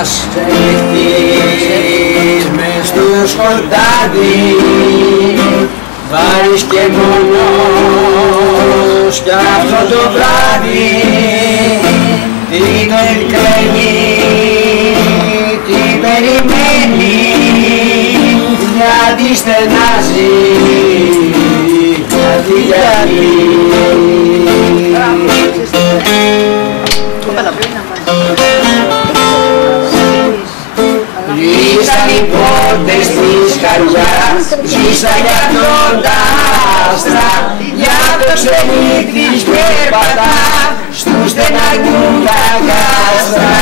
μας ξενυχτείς μες στο σκοτάδι, βάρης και μόνος κι αυτό το βράδυ την κλαίνει, την περιμένει, γιατί στενάζει, γιατί. Κλείσαν οι πόρτες της καρδιάς, ζήσα για τον τα άστρα, για το ξενύχτης περπατά, στους στεναγιούν τα κάστρα.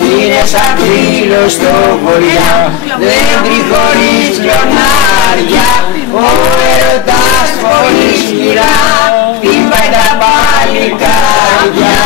Είναι σαν κρύλο στο βορειά, δέντρι χωρίς λιονάρια, ο έρωτας πολύ σκληρά, χτυπάει τα παλικάρια.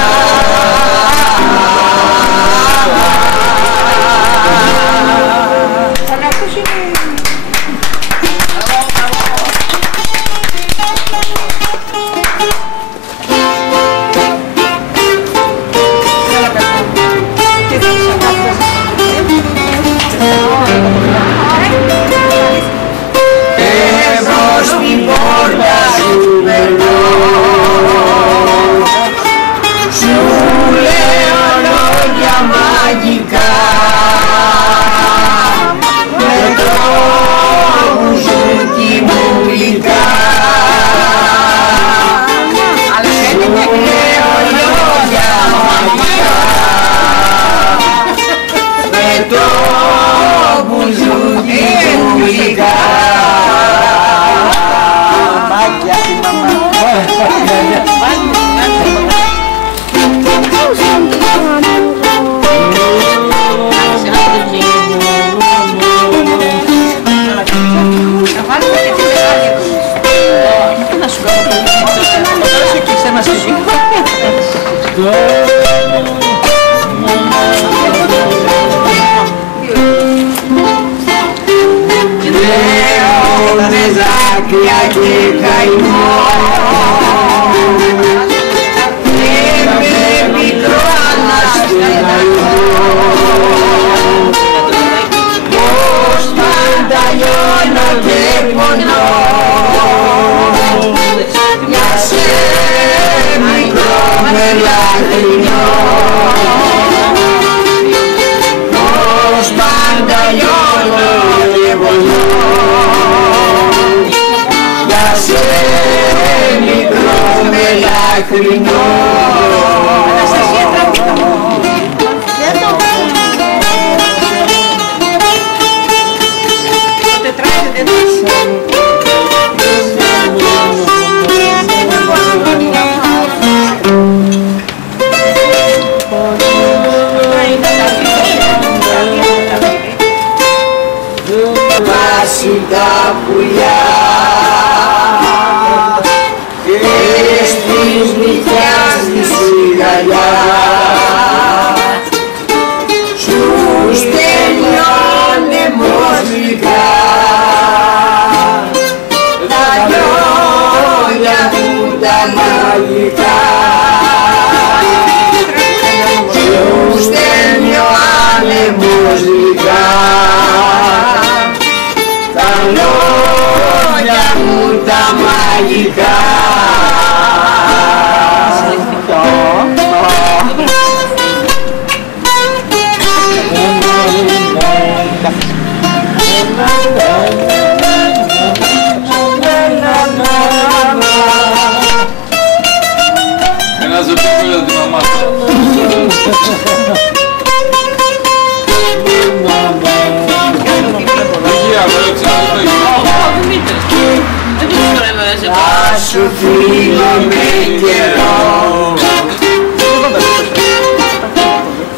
Σου φύγω με καιρό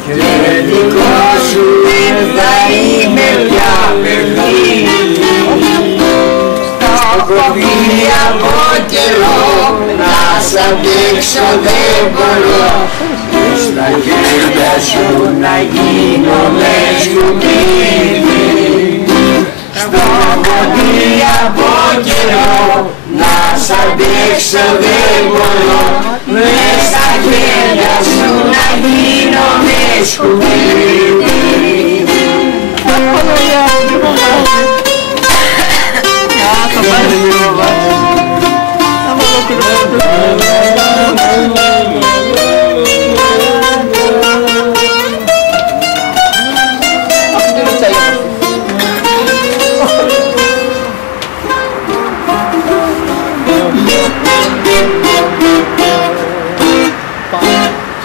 και δικό σου δεν θα είμαι πια παιδί. Στο κοπεί από καιρό να σ' αντέξω δεν μπορώ, στα χέρια σου να γίνω με σκουπίδι. Στο κοπεί από καιρό να σ' αντέξω δεν μπορώ, μες στα χέρια σου να γίνομαι σκουπίδι.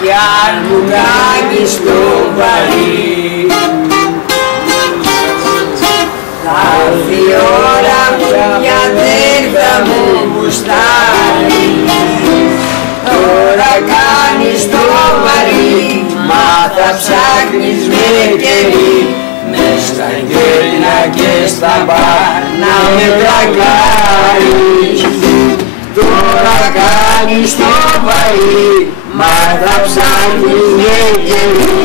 Κι αν μου κάνεις το βαρύ, θα έρθει η ώρα πια δεν θα μου γουστάρει. Τώρα κάνεις το βαρύ, μα θα ψάχνεις με κερί, μες στα γέλια και στα μπαρ να με πλακάρεις. Τώρα κάνεις το βαρύ, μα θα ψάχνεις με κερί,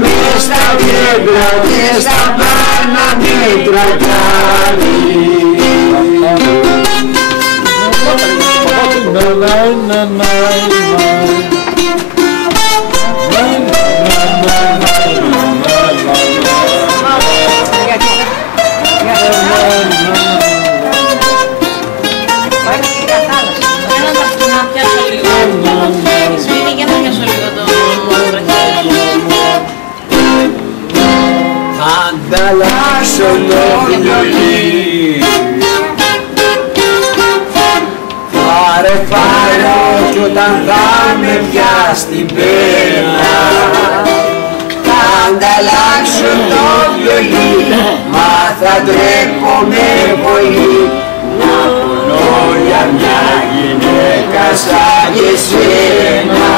μες στα γέλια και στα μπαρ να με πλακάρεις. Ανταλλάσσω το βιολί, πάρε κι όταν θα με πιάσει την πένα, θα ανταλλάξω το βιολί, μα θα ντρέπομαι πολύ να πονώ για μια γυναίκα σαν και εσένα.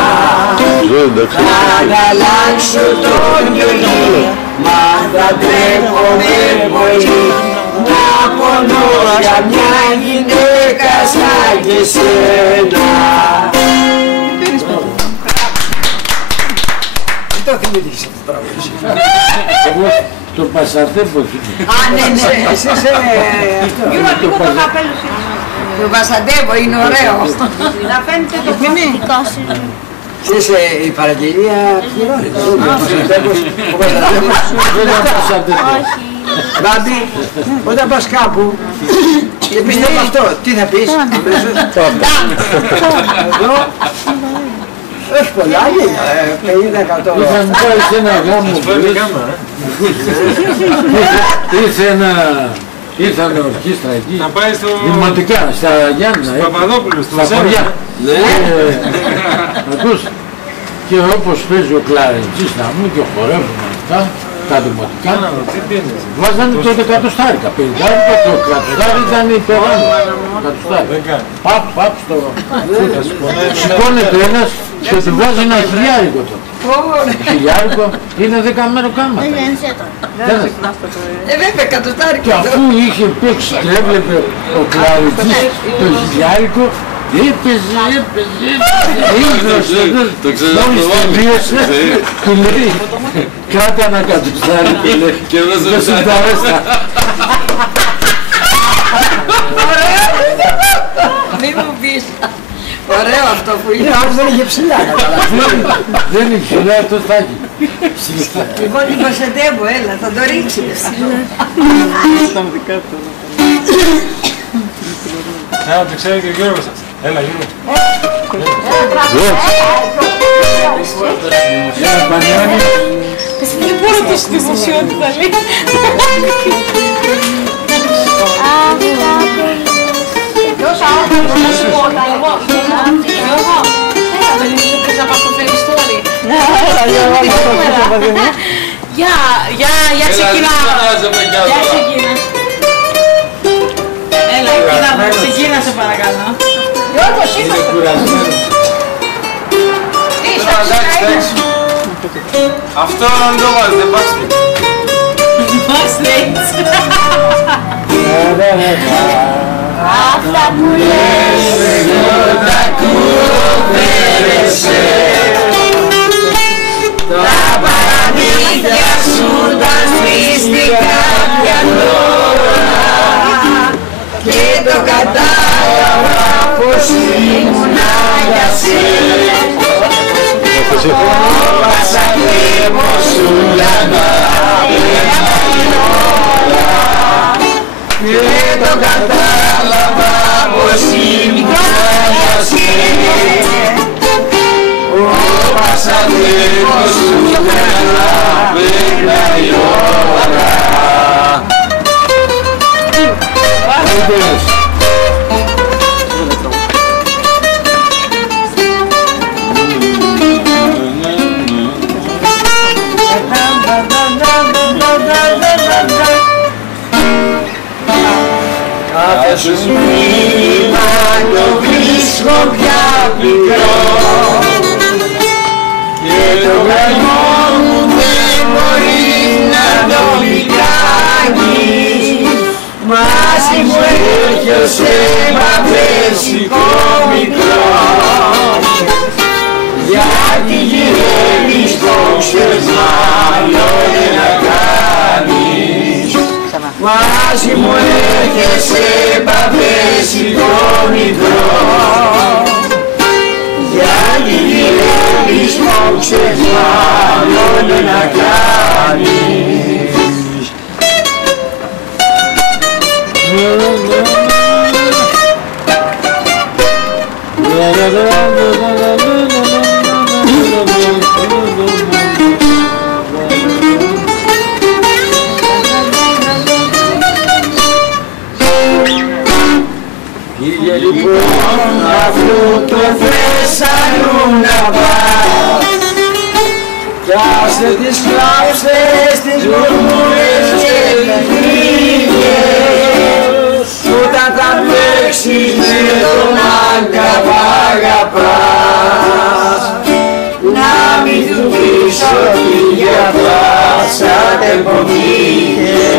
Θα ανταλλάξω το βιολί, μα θα ντρέπομαι πολύ να πονώ για μια γυναίκα σαν και εσένα. Δεν το θυμηθείς αυτό το τραγούδι. Εγώ το Πασαντέμπο θυμηθείς. Α, ναι, ναι, εσύ είσαι αυτό. Γιώργο, λίγο το καπέλο σου. Το Πασαντέμπο είναι ωραίο. Να φαίνεται το δικό σου. Ξέρεις, η παραγγελία πληρώνει. Ο Πασαντέμπος Δεν είναι Πασαντέμπο. Μπάμπη, όταν πας κάπου και πιστεύω αυτό, τι θα πεις? Εδώ, όχι πολλά, 50-100. Είχαν πάει σε ένα γάμο που ήρθαν ορχήστρα εκεί, δημοτικά, στα Γιάννα, στα χωριά. Ακούς, και όπως παίζει ο κλαρετζής να μου και χορεύουν αυτά, τα δημοτικά, βάζανε το 100 50, το κρατοστάρι ήταν υπεράνω, 100. Παπ, στο σηκώνεται ένας και του βάζει ένα χιλιάρικο τότε. Χιλιάρικο είναι 10 μέρο κάμα. Βέβαια, κατοστάρικο. Και αφού είχε παίξει και έβλεπε ο κλαρετζής το χιλιάρικο, έπαιζε, μόλις τελείωσε, του λέει, κράτα ένα κατοστάρι, του λέει, δεν σου τα αρέστα. Μη μου πεις. Ωραίο αυτό που είναι, όμως δεν είχε ψηλά. Δεν είναι ψηλά, αυτό θα έχει. Λοιπόν, την Πασαντέμπο, έλα, θα το ρίξεις. Να το ξέρει και ο Γιώργος σας. Έλα Γιώργο. Δεν μπορώ το στη δημοσιότητα, λέει. Δώσα όρθος να σου πω, τα εγώ. Γιώργο, έλα δεν είσαι πες από αυτό το φελιστόρι. Για ξεκινά. Για ξεκινά. Έλα, ξεκινά σε παρακαλώ. Γιώργο, Αυτό αν το βάζετε, backstage. Backstage. Αυτά που λες Εγώ τα κουβέρεσαι, τα παραμύθια σου τα μυστικά πια τώρα, και το κατάλαβα πως ήμουνα για σένα. και το κατάλαβα πως η μικράνιασε ο βασανδρικός του μένα περνάει η ώρα. Κάθε σου βήμα το βρίσκω πια πικρό και το καημό μου δεν μπορεί να το λυτράνεις. Μαζί μου έρχεσαι μαυρέσικο μικρό γιατί γυρεύεις το ξέρεις μάλλον να κάνεις. Μαζί μου έρχεσαι παπέσικο μικρό γιατί γυρεύεις μου ξέρεις μάλλον να κάνεις. Πήγε λοιπόν αφού το θες αλλού να πας κι άσε τις κλάψες, τις μουρμουρές και τις γρήγες όταν θα παίξεις με τον μάγκα που αγαπάς να μην του πεις ότι για αυτά σαν τεμπομίδες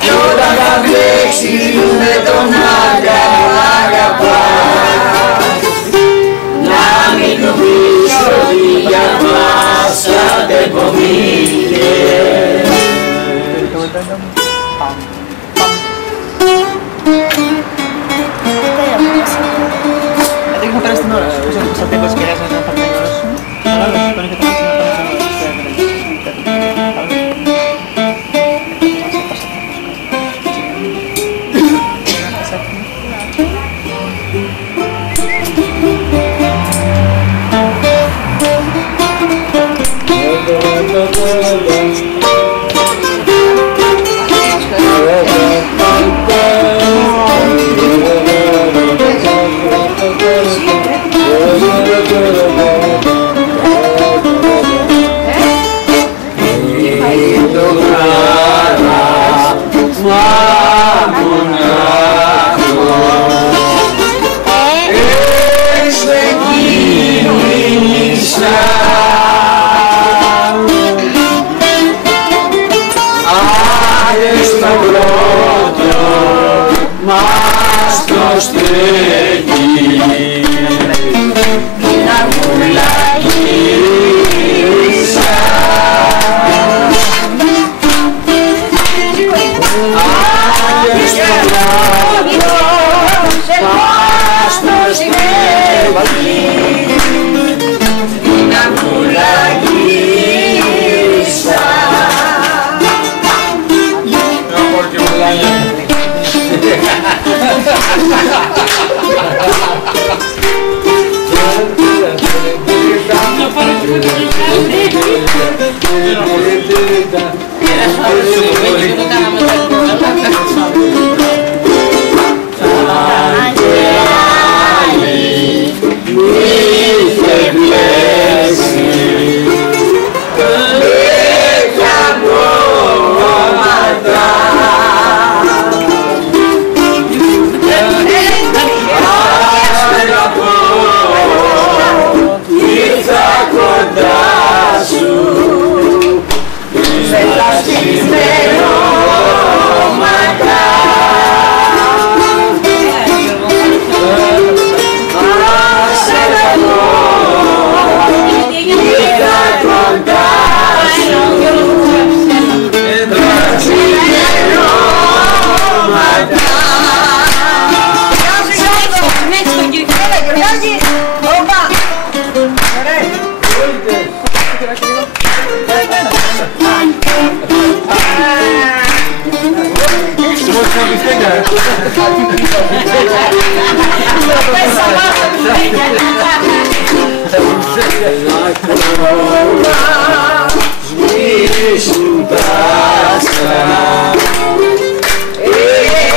κι όταν θα παίξεις με τον μάγκα που αγαπάς να μην του πεις ότι για αυτά σαν τεμπομίδες. σβήσουν τα άστρα,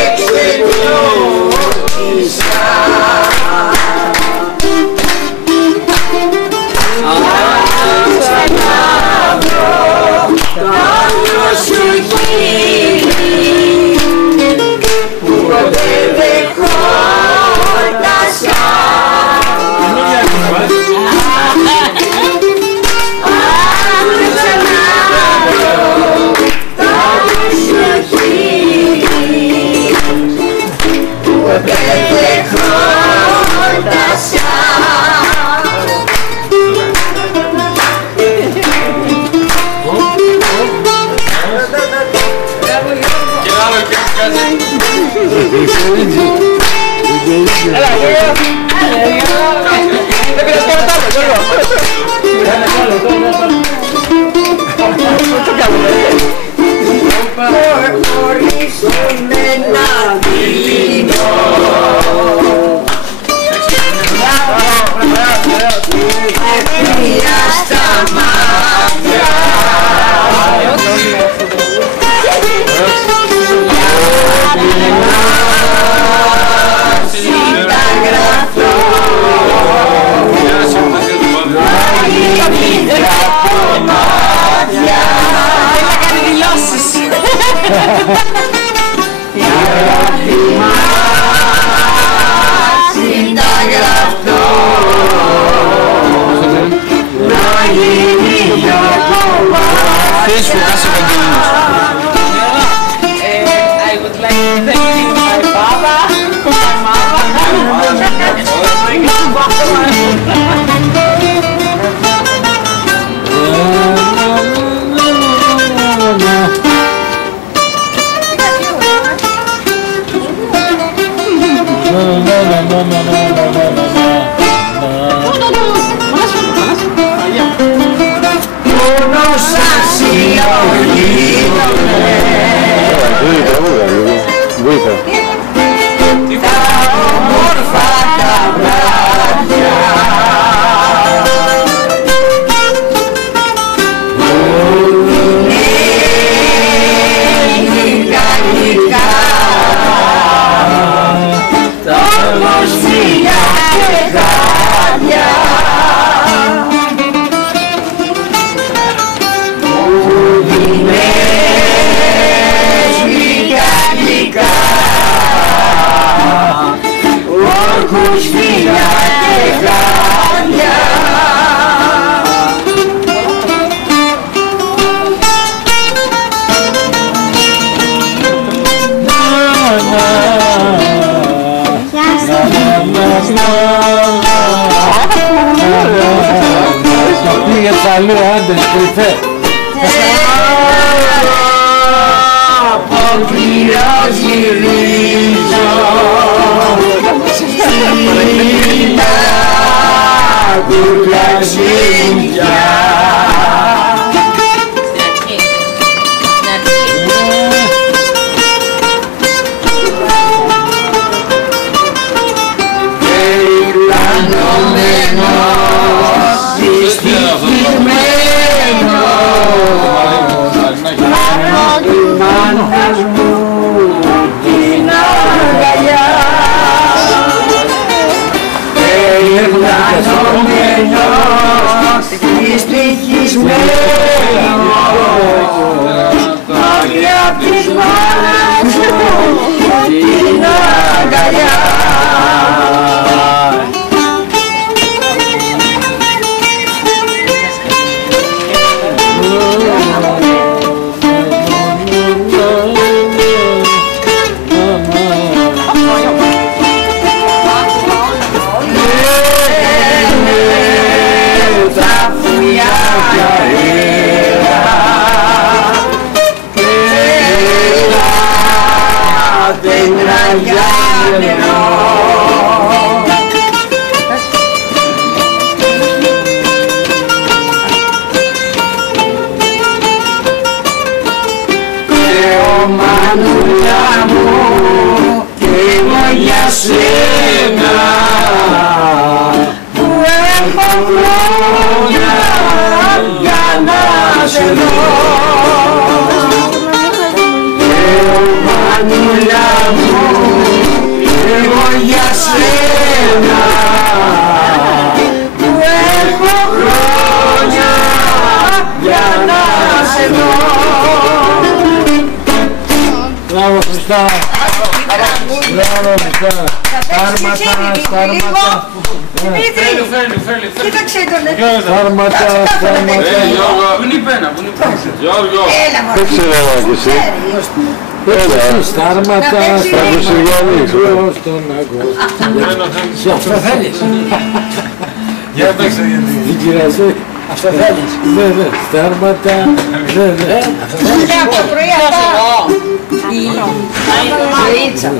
εξεκνώτησα. Αν ξαναβρω το άλλο σου χείλη που ποτέ δεν χόρτασα, χωρίζουμε να δίνω ευκαιρία στα μάτια συνταγραφώ να γίνει δραπομάτια. Θα κάνει δηλώσεις. Η αγάπη μας συνταγραφώ να γίνει δραπομάτια. I would like to thank my father, my mama, Μόνο σαν συλλογίζομαι τα όμορφα τα βράδια που είναι γαλλικά, τα όμως φιλιά και χάδια όρκους, φιλιά και χάδια. Πήγε καλή, άντε, κρυφέ. Από κρυός γυρίζω στην αγγουριά ξενιά. Περιλανωμένος, δυστυχισμένος, πάνω του μάνας μου την αγκαλιά. Περιλανωμένος, δυστυχισμένος, μακριά απ' της μάνας μου την αγκαλιά. Μανούλα μου και εγώ για σένα που έχω εδώ. Μανούλα μου, εγώ για σένα που έχω χρόνια για να σε δω. Μπράβο Χριστά! Μπράβο Χριστά! Στάρματα! Δημήτρη, κοίταξε τον εδώ. Στάρματα! Γιώργο, πού είναι η πένα, πού είναι η πένα. Γιώργο. Έλα μωρέ. Δεν ξέρω εγώ και εσύ. Στάρματα! Στάρματα! Στον αγώνα! Αυτό θέλεις! Για παίξε γιατί. Δεν κυράσαι! Αυτό θέλεις. Ναι, ναι, στάρματα! Ναι, ναι! Είναι από το πρωί αυτά. Η ζωήτσα.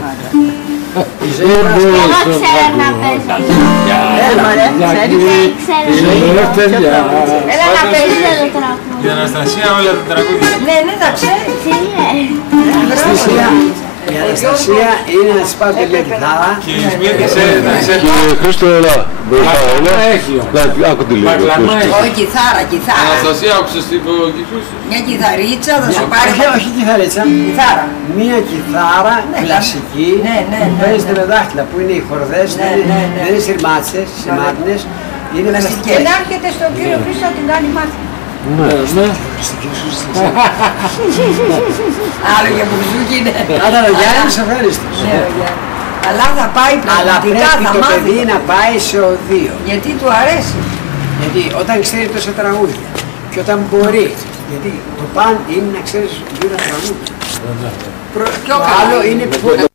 Δεν μπορείς Εγώ στον ξέρω να αγώνα! παίζω. Έλα μωρέ, ξέρεις. Ξέρω. Έλα να παίζεις το τραγούδι. Η Αναστασία όλα τα τραγούδια. Ναι, ναι, τα ξέρεις. Τι Η Αναστασία είναι να σπάει μια κιθάρα. Και η Σμίτη ξέρει να ξέρει. Κύριε Χρήστο, έλα. Μπροστά, έλα. Έχει όμως. Άκου τη λίγο. Μπακλαμά έχει. Όχι, κιθάρα, κιθάρα. Αναστασία, άκουσες τι είπε ο Κιφούς. Μια κιθαρίτσα θα σου πάρει. Όχι κιθαρίτσα. Κιθάρα. Μια κιθάρα Ναι, κλασική ναι, ναι, που ναι, παίζεται ναι. με δάχτυλα, που είναι οι χορδές, Ναι, ναι, ναι. δεν είναι σειρμάτσες, σημάτινες, είναι Και πλαστικές. να έρχεται στον κύριο Χρήστο να την κάνει μάθημα. Ναι, ναι. Άλλο για μπουζούκι είναι. Άρα ο Γιάννης ευχαριστώς. Ναι, ωραία. Αλλά θα πάει Αλλά πραγματικά, πρέπει θα το παιδί μάθει. να πάει σε οδείο. Γιατί του αρέσει. Γιατί όταν ξέρει τόσα τραγούδια και όταν μπορεί, γιατί το παν είναι να ξέρεις δύο τραγούδια. Πιο Το καλά. άλλο είναι πολύ